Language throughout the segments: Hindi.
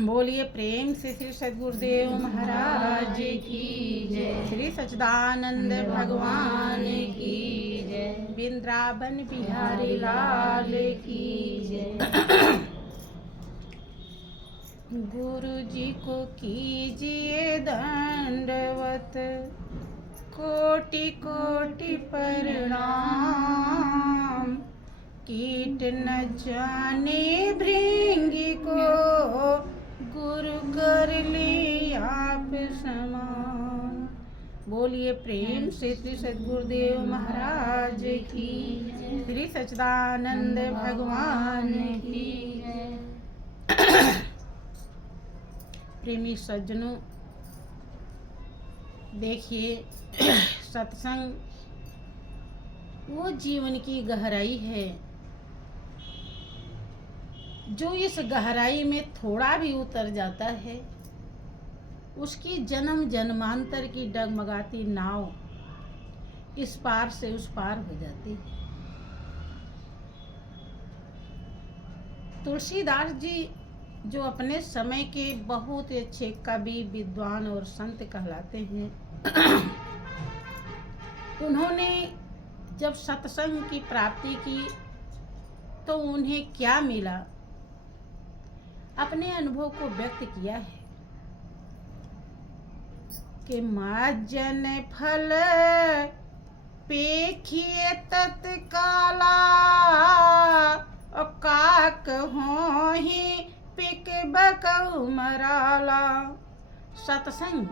बोलिए प्रेम से श्री सद्गुरुदेव महाराज की जय, श्री सच्चिदानंद भगवान की जय, वृंदावन बिहारी लाल की जय। गुरु जी को कीजिए दंडवत, कोटि कोटि प्रणाम। कीट न जाने भृंगी को, गुरु कर ली आप समान। बोलिए प्रेम से श्री सद्गुरुदेव महाराज की, श्री सच्चिदानंद भगवान की। प्रेमी सज्जनों, देखिए सत्संग वो जीवन की गहराई है जो इस गहराई में थोड़ा भी उतर जाता है, उसकी जन्म जन्मांतर की डगमगाती नाव इस पार से उस पार हो जाती है। तुलसीदास जी जो अपने समय के बहुत अच्छे कवि, विद्वान और संत कहलाते हैं, उन्होंने जब सत्संग की प्राप्ति की तो उन्हें क्या मिला, अपने अनुभव को व्यक्त किया है कि माजन फल पेखिए तत्काला, और काक होहि पिक बकऊ मराला। सत्संग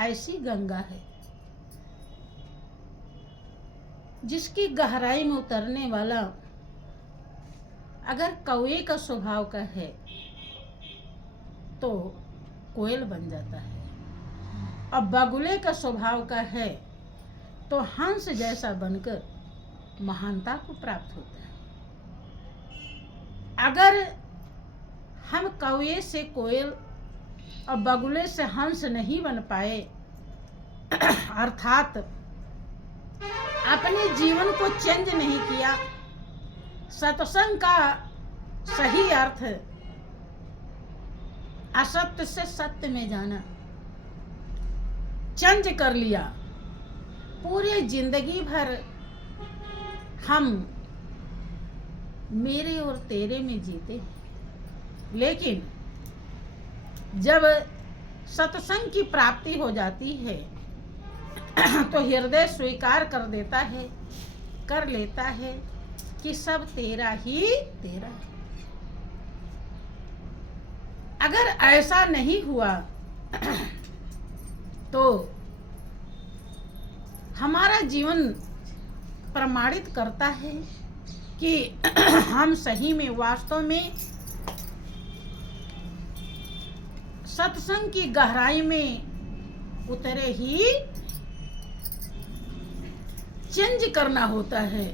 ऐसी गंगा है जिसकी गहराई में उतरने वाला अगर कौवे का स्वभाव का है तो कोयल बन जाता है, और बगुले का स्वभाव का है तो हंस जैसा बनकर महानता को प्राप्त होता है। अगर हम कौवे से कोयल और बगुले से हंस नहीं बन पाए, अर्थात अपने जीवन को चेंज नहीं किया, सत्संग का सही अर्थ असत्य से सत्य में जाना चेंज कर लिया, पूरी जिंदगी भर हम मेरे और तेरे में जीते। लेकिन जब सत्संग की प्राप्ति हो जाती है तो हृदय स्वीकार कर देता है, कर लेता है कि सब तेरा ही तेरा है। अगर ऐसा नहीं हुआ तो हमारा जीवन प्रमाणित करता है कि हम सही में वास्तव में सत्संग की गहराई में उतरे ही चेंज करना होता है।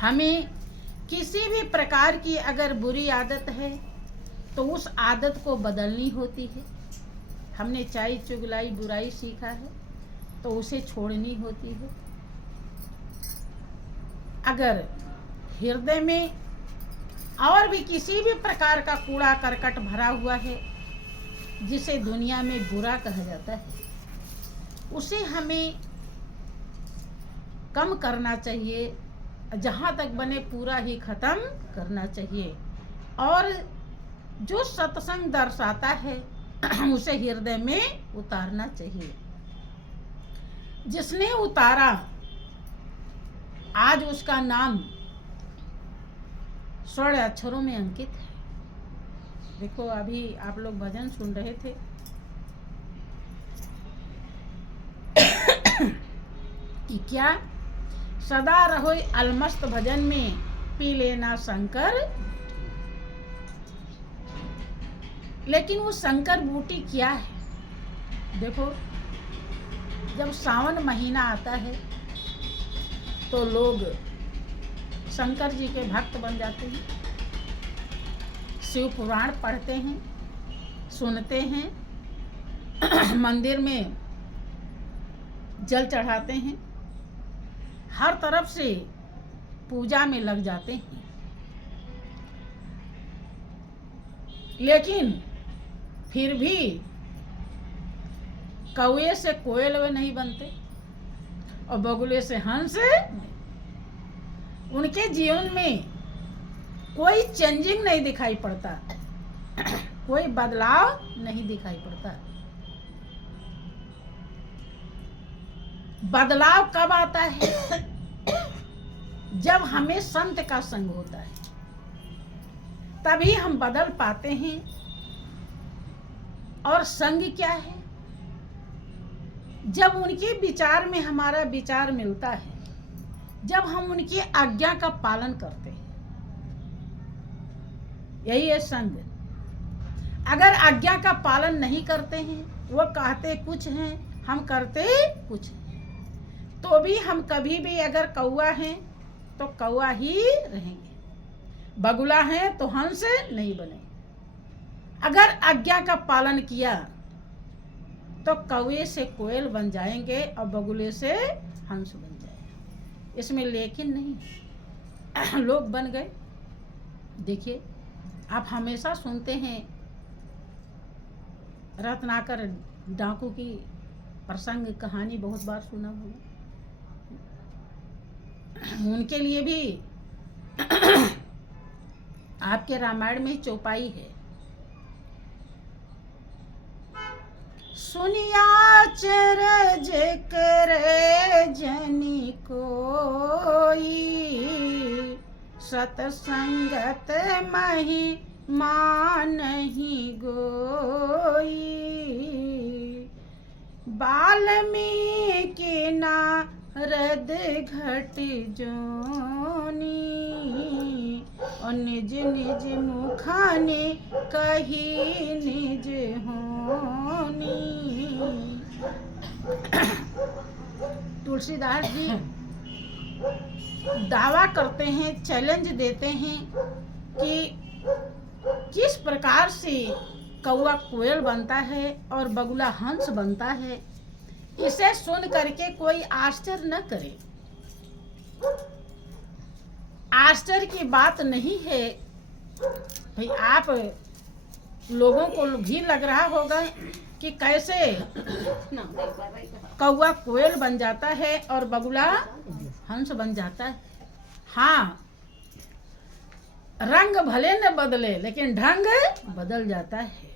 हमें किसी भी प्रकार की अगर बुरी आदत है तो उस आदत को बदलनी होती है। हमने चाई चुगलाई बुराई सीखा है तो उसे छोड़नी होती है। अगर हृदय में और भी किसी भी प्रकार का कूड़ा करकट भरा हुआ है जिसे दुनिया में बुरा कहा जाता है, उसे हमें कम करना चाहिए, जहाँ तक बने पूरा ही खत्म करना चाहिए। और जो सत्संग दर्शाता है उसे हृदय में उतारना चाहिए। जिसने उतारा आज उसका नाम स्वर्ण अक्षरों में अंकित है। देखो अभी आप लोग भजन सुन रहे थे कि क्या सदा रहो अलमस्त भजन में, पी लेना शंकर। लेकिन वो शंकर बूटी क्या है? देखो जब सावन महीना आता है तो लोग शंकर जी के भक्त बन जाते हैं, शिव पुराण पढ़ते हैं, सुनते हैं, मंदिर में जल चढ़ाते हैं, हर तरफ से पूजा में लग जाते हैं, लेकिन फिर भी कौए से कोयल वे नहीं बनते और बगुले से हंस। उनके जीवन में कोई चेंजिंग नहीं दिखाई पड़ता, कोई बदलाव नहीं दिखाई पड़ता। बदलाव कब आता है? जब हमें संत का संग होता है, तभी हम बदल पाते हैं। और संग क्या है? जब उनके विचार में हमारा विचार मिलता है, जब हम उनकी आज्ञा का पालन करते हैं, यही है संग। अगर आज्ञा का पालन नहीं करते हैं, वो कहते कुछ हैं, हम करते कुछ हैं, तो भी हम कभी भी अगर कौआ हैं तो कौआ ही रहेंगे, बगुला हैं तो हंस नहीं बने। अगर आज्ञा का पालन किया तो कौए से कोयल बन जाएंगे और बगुले से हंस बन जाएंगे। इसमें लेकिन नहीं, लोग बन गए। देखिए, आप हमेशा सुनते हैं रत्नाकर डाकू की प्रसंग कहानी, बहुत बार सुना होगा। उनके लिए भी आपके रामायण में चौपाई है। सुनिया चरज करे जनी कोई, सतसंगत मही नहीं गोई। वाल्मीकि नारद घट जोनी, और निज निज मुखाने कही निज होनी। तुलसीदास जी दावा करते हैं, चैलेंज देते हैं कि किस प्रकार से कौआ कोयल बनता है और बगुला हंस बनता है। इसे सुन करके कोई आश्चर्य न करे। आश्चर्य की बात नहीं है भाई। आप लोगों को भी लग रहा होगा कि कैसे कौआ कोयल बन जाता है और बगुला हंस बन जाता है। हाँ, रंग भले न बदले, लेकिन ढंग बदल जाता है।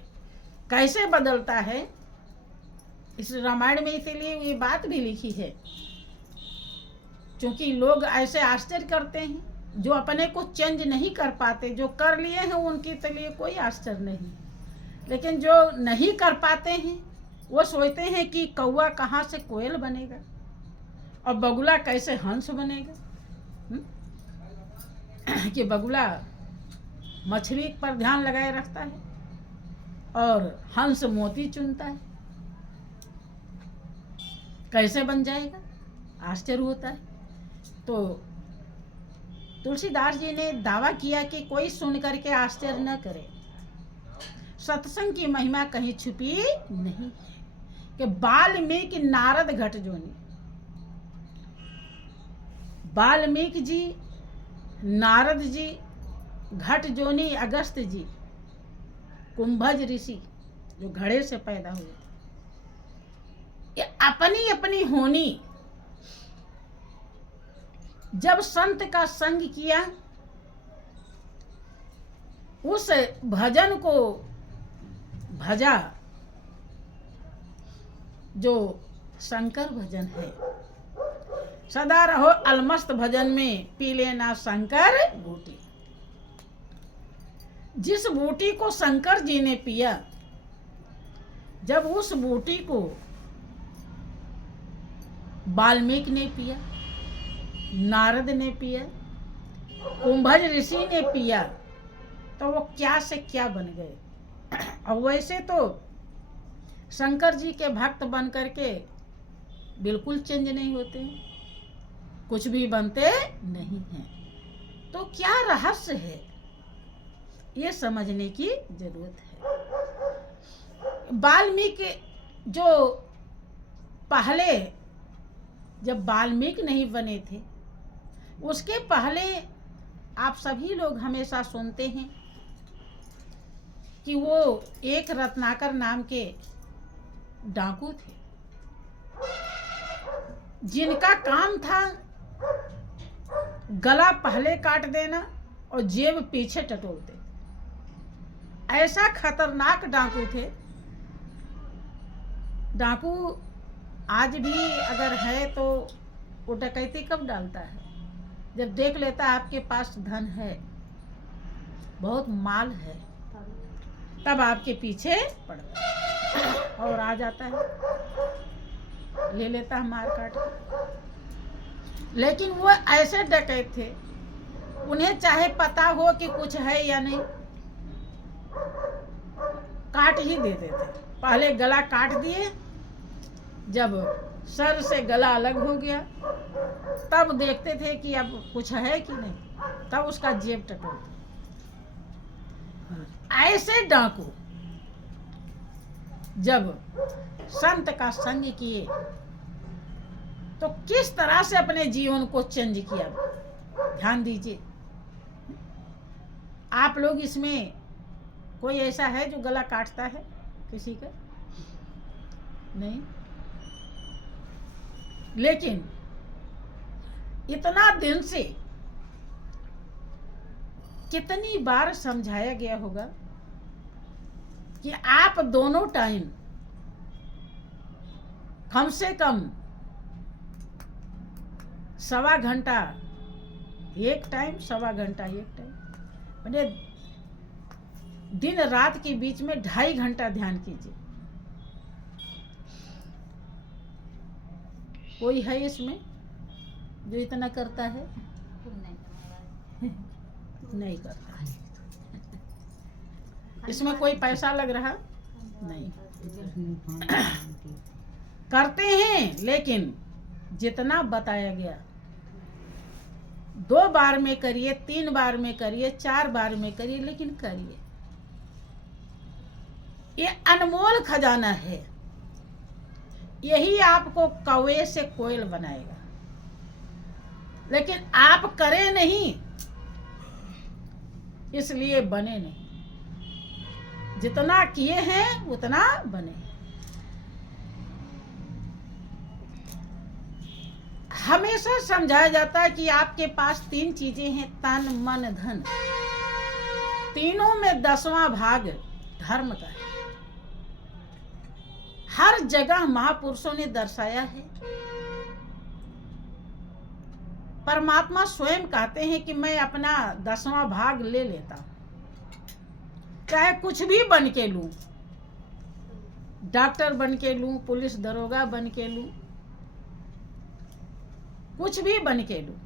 कैसे बदलता है? इस रामायण में इसीलिए ये बात भी लिखी है, क्योंकि लोग ऐसे आश्चर्य करते हैं जो अपने को चेंज नहीं कर पाते। जो कर लिए हैं उनके तो लिए कोई आश्चर्य नहीं, लेकिन जो नहीं कर पाते हैं वो सोचते हैं कि कौआ कहाँ से कोयल बनेगा और बगुला कैसे हंस बनेगा। कि बगुला मछली पर ध्यान लगाए रखता है और हंस मोती चुनता है, कैसे बन जाएगा? आश्चर्य होता है। तो तुलसीदास जी ने दावा किया कि कोई सुन करके आश्चर्य न करे। सत्संग की महिमा कहीं छुपी नहीं है कि वाल्मीकि नारद घट जोनी। वाल्मीकि जी, नारद जी, घट जोनी अगस्त जी, कुंभज ऋषि जो घड़े से पैदा हुए, ये अपनी अपनी होनी जब संत का संग किया, उस भजन को भजा जो शंकर भजन है। सदा रहो अलमस्त भजन में, पी लेना शंकर बूटी। जिस बूटी को शंकर जी ने पिया, जब उस बूटी को वाल्मीकि ने पिया, नारद ने पिया, कुंभज ऋषि ने पिया, तो वो क्या से क्या बन गए। और वैसे तो शंकर जी के भक्त बन करके बिल्कुल चेंज नहीं होते, कुछ भी बनते नहीं हैं। तो क्या रहस्य है, ये समझने की जरूरत है। वाल्मीकि जो पहले जब वाल्मीकि नहीं बने थे, उसके पहले आप सभी लोग हमेशा सुनते हैं कि वो एक रत्नाकर नाम के डाकू थे, जिनका काम था गला पहले काट देना और जेब पीछे टटोलते। ऐसा खतरनाक डाकू थे। डाकू आज भी अगर है तो वो डकैती कब डालता है? जब देख लेता है आपके पास धन है, बहुत माल है, तब आपके पीछे पड़ता है और आ जाता है, ले लेता है मार काट के। लेकिन वो ऐसे डकैत थे, उन्हें चाहे पता हो कि कुछ है या नहीं, काट ही देते थे। पहले गला काट दिए, जब सर से गला अलग हो गया तब देखते थे कि अब कुछ है कि नहीं, तब उसका जेब टटोलते। ऐसे डाकू जब संत का संग किए तो किस तरह से अपने जीवन को चेंज किया, ध्यान दीजिए। आप लोग इसमें कोई ऐसा है जो गला काटता है किसी का? नहीं। लेकिन इतना दिन से कितनी बार समझाया गया होगा कि आप दोनों टाइम कम से कम 1.25 घंटा एक टाइम, 1.25 घंटा एक टाइम, मैंने दिन रात के बीच में 2.5 घंटा ध्यान कीजिए। कोई है इसमें जो इतना करता है? नहीं करता। इसमें कोई पैसा लग रहा नहीं। करते हैं, लेकिन जितना बताया गया 2 बार में करिए, 3 बार में करिए, 4 बार में करिए, लेकिन करिए। ये अनमोल खजाना है, यही आपको कौवे से कोयल बनाएगा। लेकिन आप करें नहीं, इसलिए बने नहीं। जितना किए हैं उतना बने। हमेशा समझाया जाता है कि आपके पास 3 चीजें हैं, तन मन धन। तीनों में 10वां भाग धर्म का है। हर जगह महापुरुषों ने दर्शाया है। परमात्मा स्वयं कहते हैं कि मैं अपना 10वां भाग ले लेता हूं, चाहे कुछ भी बन के लूं, डॉक्टर बन के लूं, पुलिस दरोगा बन के लूं, कुछ भी बन के लूं।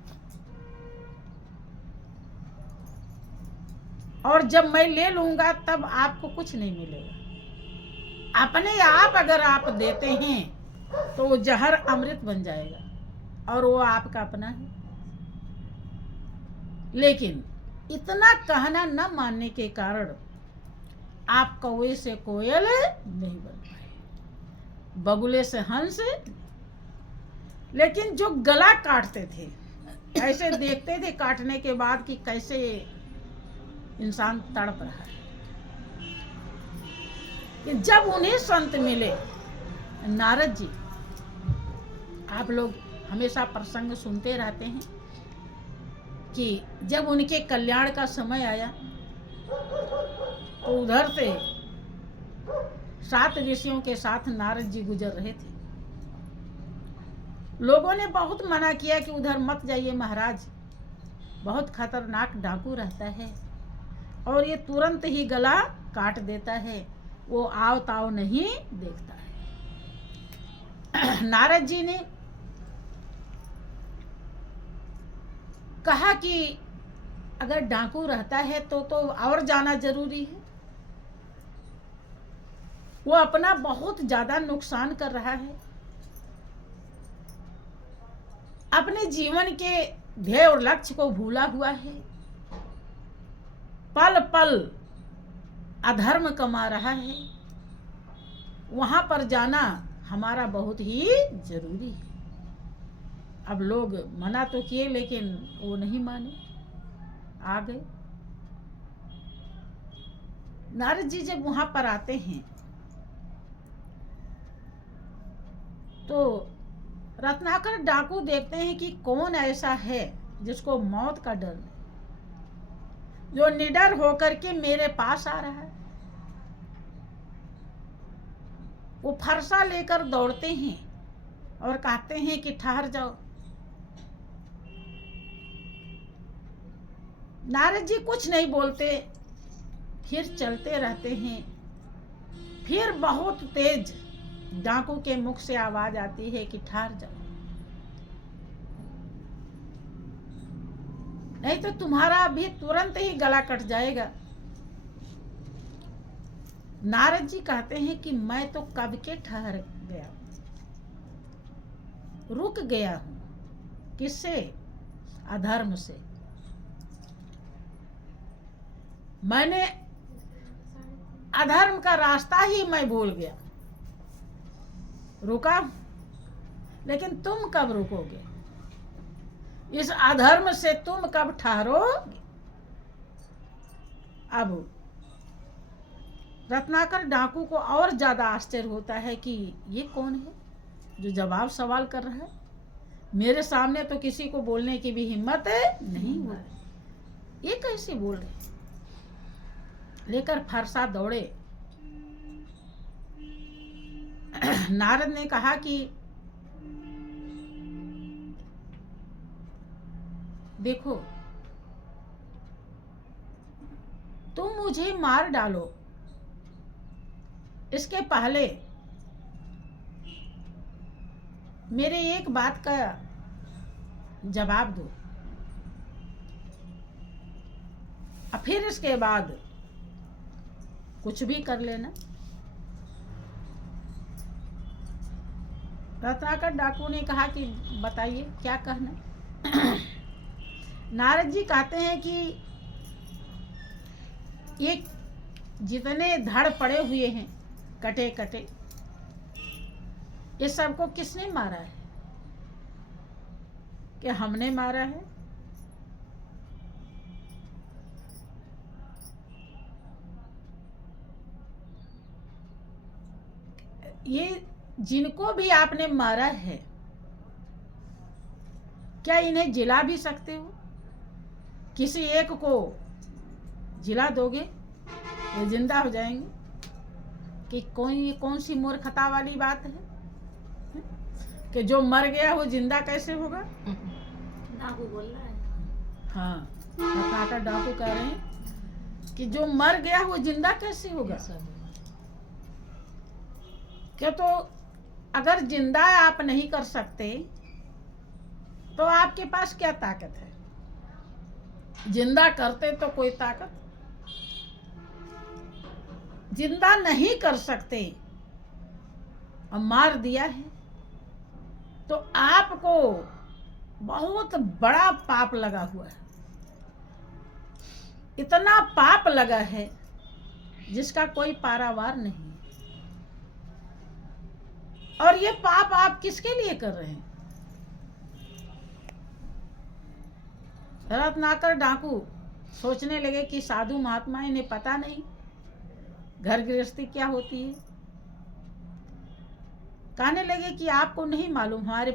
और जब मैं ले लूंगा तब आपको कुछ नहीं मिलेगा। अपने आप अगर आप देते हैं तो वो जहर अमृत बन जाएगा और वो आपका अपना है। लेकिन इतना कहना न मानने के कारण आप कौवे से कोयल नहीं बन पाए, बगुले से हंस। लेकिन जो गला काटते थे, ऐसे देखते थे काटने के बाद कि कैसे इंसान तड़प रहा है। कि जब उन्हें संत मिले, नारद जी, आप लोग हमेशा प्रसंग सुनते रहते हैं कि जब उनके कल्याण का समय आया तो उधर से 7 ऋषियों के साथ नारद जी गुजर रहे थे। लोगों ने बहुत मना किया कि उधर मत जाइए महाराज, बहुत खतरनाक डाकू रहता है और ये तुरंत ही गला काट देता है, वो आव ताव नहीं देखता है। नारद जी ने कहा कि अगर डाकू रहता है तो और जाना जरूरी है। वो अपना बहुत ज्यादा नुकसान कर रहा है, अपने जीवन के ध्येय और लक्ष्य को भूला हुआ है, पल पल अधर्म कमा रहा है। वहां पर जाना हमारा बहुत ही जरूरी है। अब लोग मना तो किए लेकिन वो नहीं माने, आ गए। नारद जी जब वहां पर आते हैं तो रत्नाकर डाकू देखते हैं कि कौन ऐसा है जिसको मौत का डर नहीं, जो निडर होकर के मेरे पास आ रहा है। वो फरसा लेकर दौड़ते हैं और कहते हैं कि ठहर जाओ। नारद जी कुछ नहीं बोलते, फिर चलते रहते हैं। फिर बहुत तेज डाकू के मुख से आवाज आती है कि ठहर जाओ, नहीं तो तुम्हारा अभी तुरंत ही गला कट जाएगा। नारद जी कहते हैं कि मैं तो कब के ठहर गया, रुक गया हूं। किससे? अधर्म से। मैंने अधर्म का रास्ता ही मैं भूल गया, रुका। लेकिन तुम कब रुकोगे? इस अधर्म से तुम कब ठहरोगे? अब रत्नाकर डाकू को और ज्यादा आश्चर्य होता है कि ये कौन है जो जवाब सवाल कर रहा है। मेरे सामने तो किसी को बोलने की भी हिम्मत नहीं हुआ, ये कैसे बोल रहे? लेकर फरसा दौड़े। नारद ने कहा कि देखो, तुम मुझे मार डालो, इसके पहले मेरे एक बात का जवाब दो, और फिर इसके बाद कुछ भी कर लेना। रत्नाकर डाकू ने कहा कि बताइए क्या कहना। नारद जी कहते हैं कि ये जितने धड़ पड़े हुए हैं कटे कटे, इस सबको किसने मारा है? कि हमने मारा है? ये जिनको भी आपने मारा है, क्या इन्हें जिला भी सकते हो? किसी एक को जिला दोगे वो जिंदा हो जाएंगे? कि कौन सी मूर्खता वाली बात है कि जो मर गया वो जिंदा कैसे होगा? डाकू बोल रहा है। हाँ, रत्नाकर डाकू कह रहे हैं कि जो मर गया वो जिंदा कैसे होगा? क्या तो अगर जिंदा आप नहीं कर सकते तो आपके पास क्या ताकत है? जिंदा करते तो कोई ताकत, जिंदा नहीं कर सकते और मार दिया है तो आपको बहुत बड़ा पाप लगा हुआ है। इतना पाप लगा है जिसका कोई पारावार नहीं। और ये पाप आप किसके लिए कर रहे हैं? रत्नाकर डाकू सोचने लगे कि साधु महात्मा इन्हें पता नहीं घर गृहस्थी क्या होती है। कहने लगे कि आपको नहीं मालूम, हमारे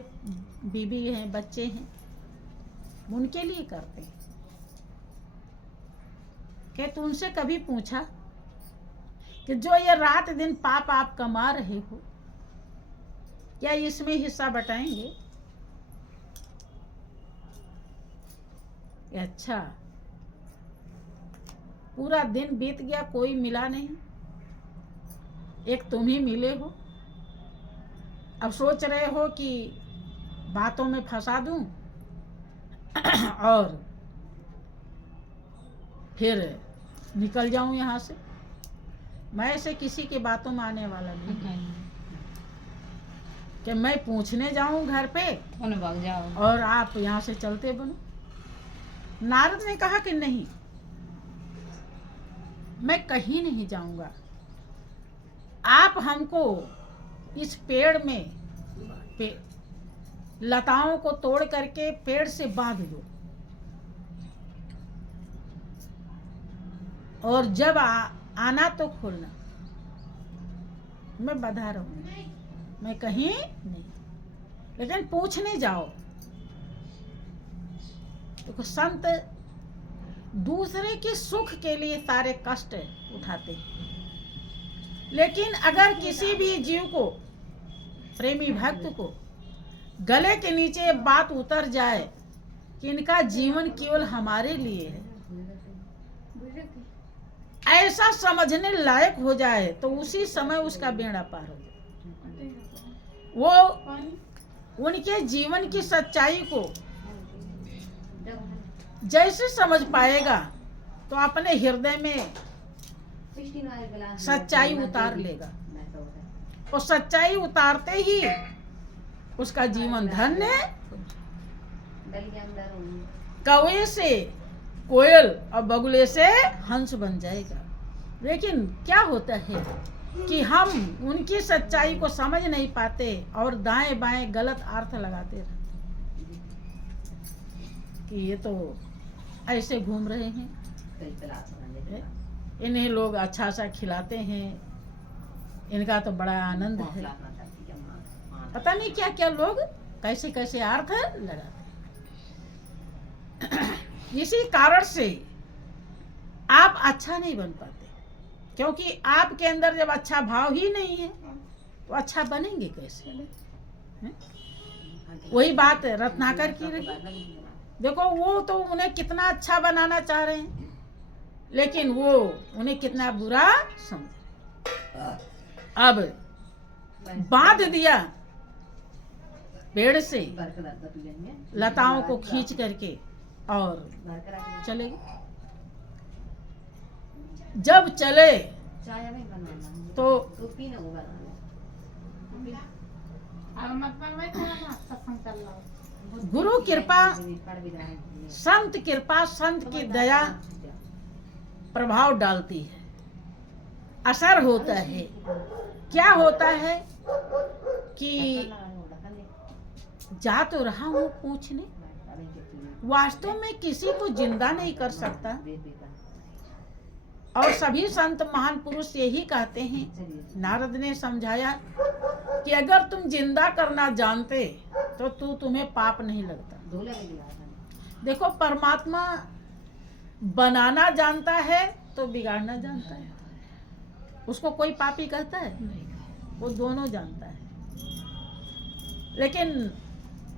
बीबी हैं, बच्चे हैं, उनके लिए करते हैं। क्या तू उनसे कभी पूछा कि जो ये रात दिन पाप आप कमा रहे हो, क्या इसमें हिस्सा बटाएंगे? अच्छा, पूरा दिन बीत गया, कोई मिला नहीं, एक तुम ही मिले हो। अब सोच रहे हो कि बातों में फंसा दूं और फिर निकल जाऊं यहाँ से। मैं ऐसे किसी के बातों में आने वाला नहीं कि मैं पूछने जाऊं घर पे भाग जाओ और आप यहाँ से चलते बनो। नारद ने कहा कि नहीं, मैं कहीं नहीं जाऊंगा। आप हमको इस पेड़ में लताओं को तोड़ करके पेड़ से बांध दो, और जब आना तो खोलना। मैं बधा रहूंगी, मैं कहीं नहीं, लेकिन पूछने जाओ। देखो संत दूसरे के सुख के लिए सारे कष्ट उठाते हैं, लेकिन अगर किसी भी जीव को, प्रेमी भक्त को गले के नीचे बात उतर जाए कि इनका जीवन केवल हमारे लिए है, ऐसा समझने लायक हो जाए, तो उसी समय उसका बेड़ा पार हो जाए। वो उनके जीवन की सच्चाई को जैसे समझ पाएगा तो अपने हृदय में सच्चाई उतार लेगा, और सच्चाई उतारते ही उसका जीवन धन्य, कौवे से कोयल और बगुले से हंस बन जाएगा। लेकिन क्या होता है कि हम उनकी सच्चाई को समझ नहीं पाते और दाएं बाएं गलत अर्थ लगाते रहते कि ये तो ऐसे घूम रहे हैं, इन्हें लोग अच्छा सा खिलाते हैं, इनका तो बड़ा आनंद है। पता नहीं क्या क्या लोग कैसे कैसे अर्थ लगाते। इसी कारण से आप अच्छा नहीं बन पाते, क्योंकि आपके अंदर जब अच्छा भाव ही नहीं है तो अच्छा बनेंगे कैसे? वही बात रत्नाकर की रही। देखो वो तो उन्हें कितना अच्छा बनाना चाह रहे हैं, लेकिन वो उन्हें कितना बुरा समझ। अब बांध दिया पेड़ से लताओं को खींच करके और चले गए। जब चले तो गुरु कृपा, संत कृपा, संत की दया प्रभाव डालती है, असर होता है। क्या होता है कि जा तो रहा हूँ पूछने, वास्तव में किसी को जिंदा नहीं कर सकता। और सभी संत महान पुरुष यही कहते हैं। नारद ने समझाया कि अगर तुम जिंदा करना जानते तो तुम्हें पाप नहीं लगता। देखो परमात्मा बनाना जानता है तो बिगाड़ना जानता है, उसको कोई पापी कहता है? नहीं, वो दोनों जानता है। लेकिन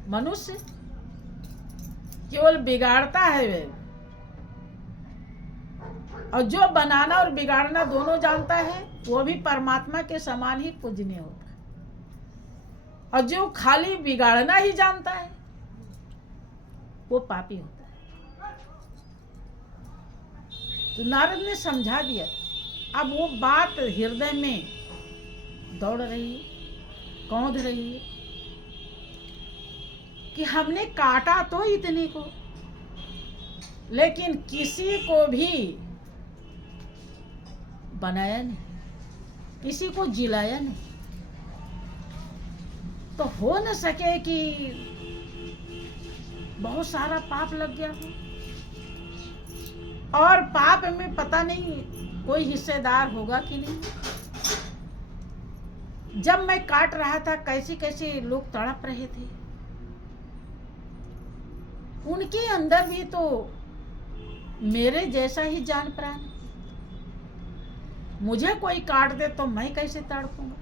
मनुष्य केवल बिगाड़ता है वे, और जो बनाना और बिगाड़ना दोनों जानता है वो भी परमात्मा के समान ही पूजनीय होता है। और जो खाली बिगाड़ना ही जानता है वो पापी होता है। तो नारद ने समझा दिया। अब वो बात हृदय में दौड़ रही है, कौंध रही है कि हमने काटा तो इतने को, लेकिन किसी को भी बनाया नहीं, किसी को जिलाया नहीं। तो हो न सके कि बहुत सारा पाप लग गया हो, और पाप में पता नहीं कोई हिस्सेदार होगा कि नहीं। जब मैं काट रहा था कैसे कैसे लोग तड़प रहे थे, उनके अंदर भी तो मेरे जैसा ही जान प्राण। मुझे कोई काट दे तो मैं कैसे तड़पूंगा?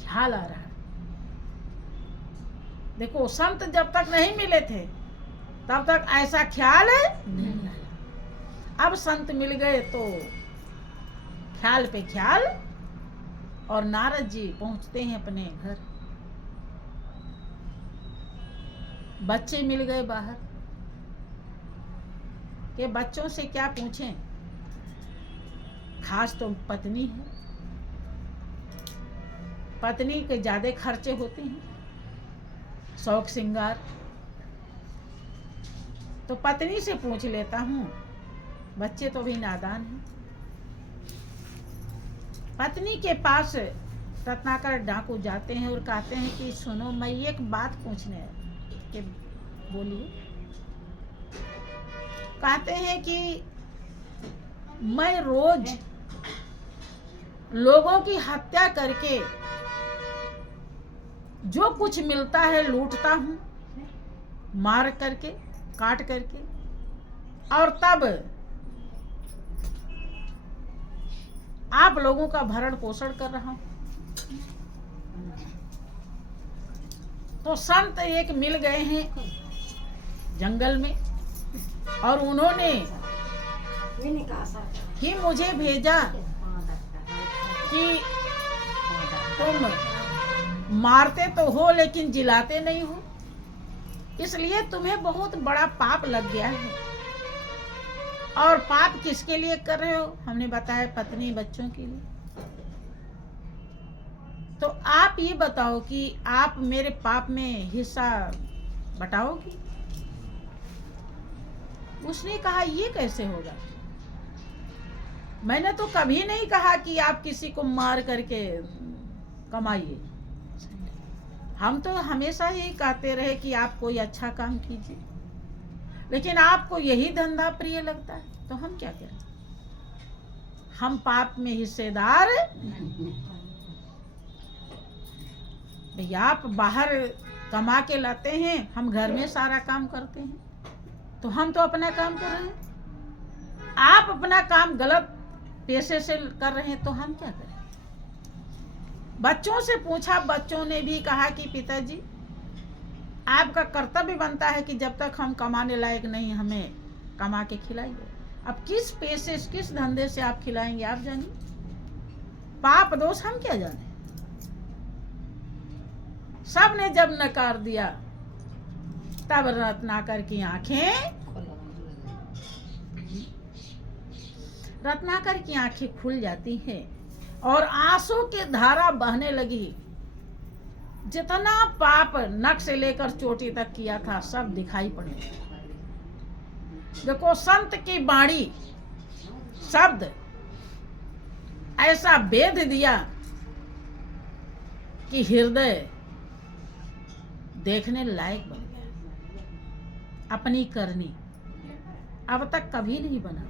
ख्याल आ रहा है। देखो संत जब तक नहीं मिले थे तब तक ऐसा ख्याल नहीं आया। अब संत मिल गए तो ख्याल पे ख्याल, और नारद जी पहुंचते हैं अपने घर। बच्चे मिल गए बाहर के, बच्चों से क्या पूछें, खास तो पत्नी है। पत्नी के ज्यादा खर्चे होते हैं, शौक श्रृंगार। तो पत्नी से पूछ लेता हूँ, बच्चे तो भी नादान हैं। पत्नी के पास रत्नाकर डाकू जाते हैं और कहते हैं कि सुनो, मैं एक बात पूछने के बोलिए। कहते हैं कि मैं रोज लोगों की हत्या करके जो कुछ मिलता है लूटता हूं, मार करके, काट करके, और तब आप लोगों का भरण पोषण कर रहा हूं। तो संत एक मिल गए हैं जंगल में, और उन्होंने ही मुझे भेजा कि तुम मारते तो हो लेकिन जिलाते नहीं हो, इसलिए तुम्हें बहुत बड़ा पाप लग गया है। और पाप किसके लिए कर रहे हो? हमने बताया पत्नी बच्चों के लिए। तो आप ये बताओ कि आप मेरे पाप में हिस्सा बटाओगी? उसने कहा ये कैसे होगा, मैंने तो कभी नहीं कहा कि आप किसी को मार करके कमाइए। हम तो हमेशा यही कहते रहे कि आप कोई अच्छा काम कीजिए, लेकिन आपको यही धंधा प्रिय लगता है, तो हम क्या करें? हम पाप में हिस्सेदार भैया। आप बाहर कमा के लाते हैं, हम घर में सारा काम करते हैं, तो हम तो अपना काम कर रहे हैं। आप अपना काम गलत पैसे से कर रहे हैं, तो हम क्या करें? बच्चों से पूछा, बच्चों ने भी कहा कि पिताजी आपका कर्तव्य बनता है कि जब तक हम कमाने लायक नहीं, हमें कमा के खिलाइए। अब किस पैसे, किस धंधे से आप खिलाएंगे आप जानिए, पाप दोष हम क्या जाने। सब ने जब नकार दिया, तब रत्नाकर की आंखें खुल जाती हैं और आंसू की धारा बहने लगी। जितना पाप नख से लेकर चोटी तक किया था सब दिखाई पड़ने लगा। देखो, संत की वाणी शब्द ऐसा भेद दिया कि हृदय देखने लायक बन गया। अपनी करनी अब तक कभी नहीं बना था।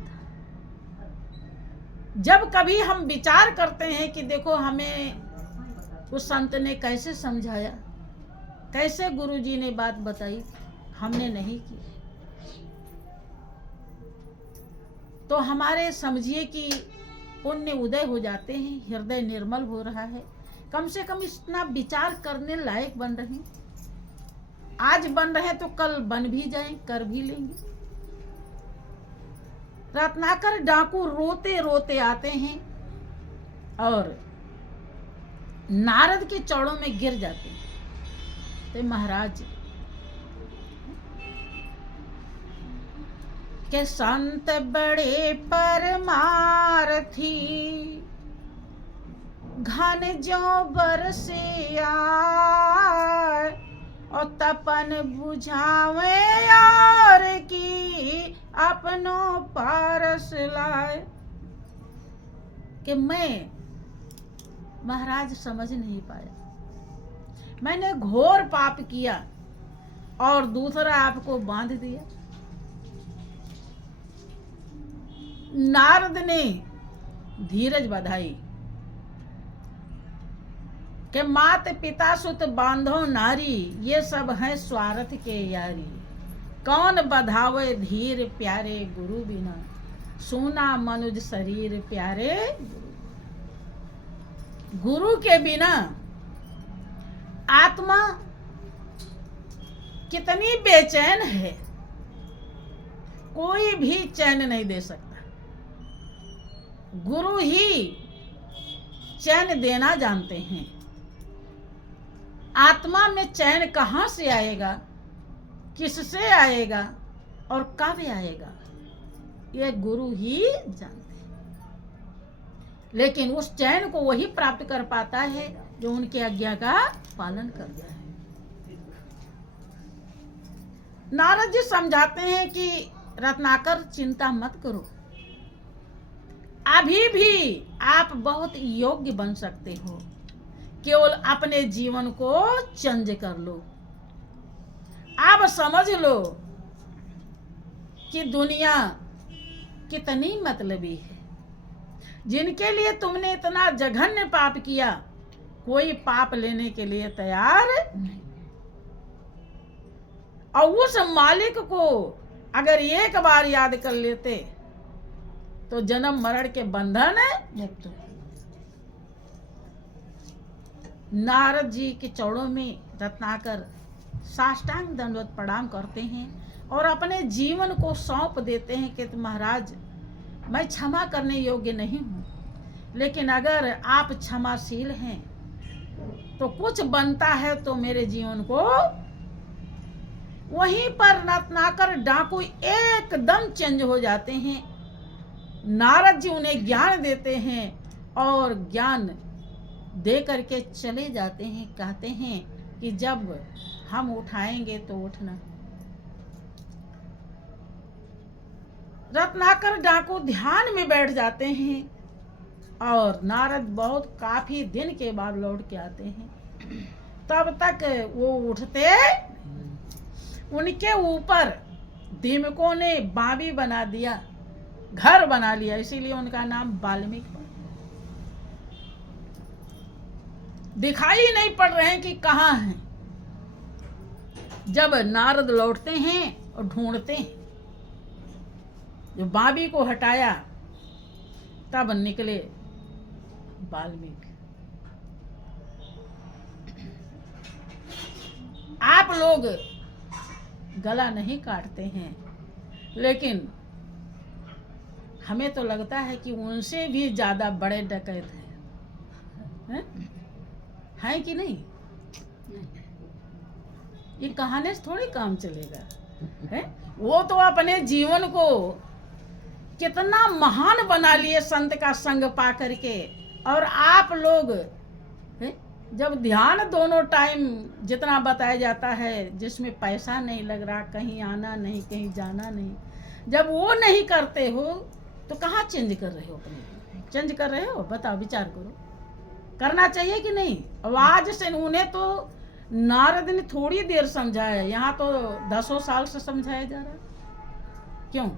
जब कभी हम विचार करते हैं कि देखो हमें उस संत ने कैसे समझाया, कैसे गुरुजी ने बात बताई, हमने नहीं की, तो हमारे समझिए कि पुण्य उदय हो जाते हैं, हृदय निर्मल हो रहा है। कम से कम इतना विचार करने लायक बन रहे हैं। आज बन रहे तो कल बन भी जाएं, कर भी लेंगे। रत्नाकर डाकू रोते रोते आते हैं और नारद के चौड़ों में गिर जाते हैं। तो महाराज के संत बड़े परमार्थी, घन जो बरसे आए, और तपन बुझावे यार की अपनों पारस लाए। कि मैं महाराज समझ नहीं पाया, मैंने घोर पाप किया और दूसरा आपको बांध दिया। नारद ने धीरज बधाई कि मात पिता सुत बांधो नारी, ये सब है स्वार्थ के यारी। कौन बधावे धीर प्यारे गुरु बिना, सूना मनुज शरीर प्यारे गुरु के बिना। आत्मा कितनी बेचैन है, कोई भी चैन नहीं दे सकता। गुरु ही चैन देना जानते हैं। आत्मा में चैन कहां से आएगा, किससे आएगा और कब आएगा, ये गुरु ही जानते हैं। लेकिन उस चैन को वही प्राप्त कर पाता है जो उनकी आज्ञा का पालन करता है। नारद जी समझाते हैं कि रत्नाकर चिंता मत करो, अभी भी आप बहुत योग्य बन सकते हो, केवल अपने जीवन को चेंज कर लो। आप समझ लो कि दुनिया कितनी मतलबी है। जिनके लिए तुमने इतना जघन्य पाप किया, कोई पाप लेने के लिए तैयार नहीं। और उस मालिक को अगर एक बार याद कर लेते तो जन्म मरण के बंधन मुक्त हो। नारद जी के चरणों में रत्नाकर साष्टांग दंडवत प्रणाम करते हैं और अपने जीवन को सौंप देते हैं कि महाराज, मैं क्षमा करने योग्य नहीं हूं, लेकिन अगर आप क्षमाशील हैं तो कुछ बनता है तो मेरे जीवन को। वहीं पर रत्नाकर डाकू एकदम चेंज हो जाते हैं। नारद जी उन्हें ज्ञान देते हैं और ज्ञान दे करके चले जाते हैं। कहते हैं कि जब हम उठाएंगे तो उठना। रत्नाकर डाकू ध्यान में बैठ जाते हैं और नारद बहुत काफी दिन के बाद लौट के आते हैं। तब तक वो उठते, उनके ऊपर दीमकों ने बाबी बना दिया, घर बना लिया, इसीलिए उनका नाम वाल्मीकि। दिखाई नहीं पड़ रहे हैं कि कहाँ हैं। जब नारद लौटते हैं और ढूंढते हैं, जो बाबी को हटाया, तब निकले वाल्मीकि। आप लोग गला नहीं काटते हैं, लेकिन हमें तो लगता है कि उनसे भी ज्यादा बड़े डकैत हैं, हैं कि नहीं? ये कहानी से थोड़ी काम चलेगा, है? वो तो अपने जीवन को कितना महान बना लिए संत का संग पा करके। और आप लोग जब ध्यान दोनों टाइम जितना बताया जाता है, जिसमें पैसा नहीं लग रहा, कहीं आना नहीं, कहीं जाना नहीं, जब वो नहीं करते हो तो कहाँ चेंज कर रहे हो? अपने चेंज कर रहे हो? बताओ, विचार करो। करना चाहिए कि नहीं? आवाज से उन्हें तो नारद ने थोड़ी देर समझाया, यहाँ तो 10 साल से समझाया जा रहा है। क्यों?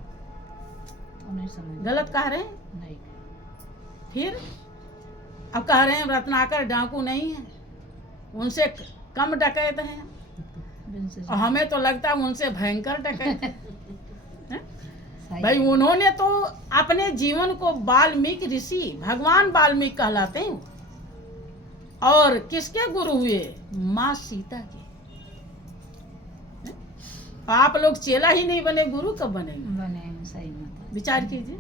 नहीं समझ, गलत कह रहे हैं? नहीं। फिर अब कह रहे हैं रत्नाकर डाकू नहीं है, उनसे कम डकैत हैं। और हमें तो लगता है उनसे भयंकर डकैत है। भाई, उन्होंने तो अपने जीवन को वाल्मीकि ऋषि, भगवान वाल्मीकि कहलाते हैं। और किसके गुरु हुए? माँ सीता के। आप लोग चेला ही नहीं बने, गुरु कब बनेंगे? बने, सही बात। विचार कीजिए।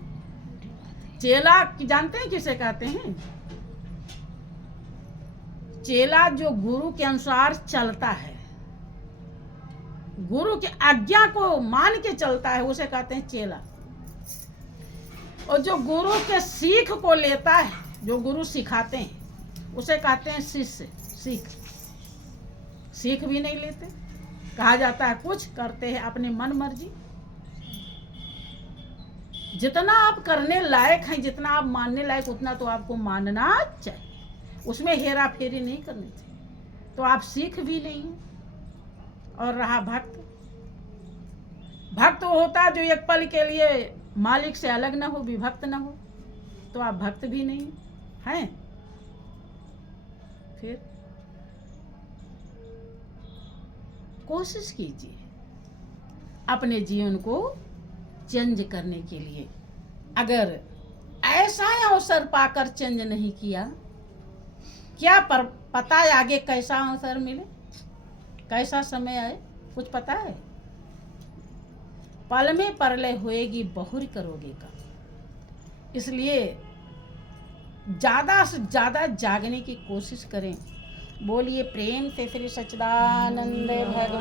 चेला जानते हैं किसे कहते हैं? चेला जो गुरु के अनुसार चलता है, गुरु की आज्ञा को मान के चलता है, उसे कहते हैं चेला। और जो गुरु के सीख को लेता है, जो गुरु सिखाते हैं, उसे कहते हैं शिष्य। सीख भी नहीं लेते, कहा जाता है कुछ करते हैं अपने मन मर्जी। जितना आप करने लायक हैं, जितना आप मानने लायक, उतना तो आपको मानना चाहिए, उसमें हेरा फेरी नहीं करनी चाहिए। तो आप सीख भी नहीं हैं। और रहा भक्त, भक्त होता जो एक पल के लिए मालिक से अलग ना हो, विभक्त ना हो, तो आप भक्त भी नहीं हैं। फिर कोशिश कीजिए अपने जीवन को चेंज करने के लिए। अगर ऐसा अवसर पाकर चेंज नहीं किया, क्या पता है आगे कैसा अवसर मिले, कैसा समय आए? कुछ पता है? पल में परलय होएगी, बहुरी करोगे का। इसलिए ज्यादा से ज्यादा जागने की कोशिश करें। बोलिए प्रेम से श्री सच्चिदानंद भगवान।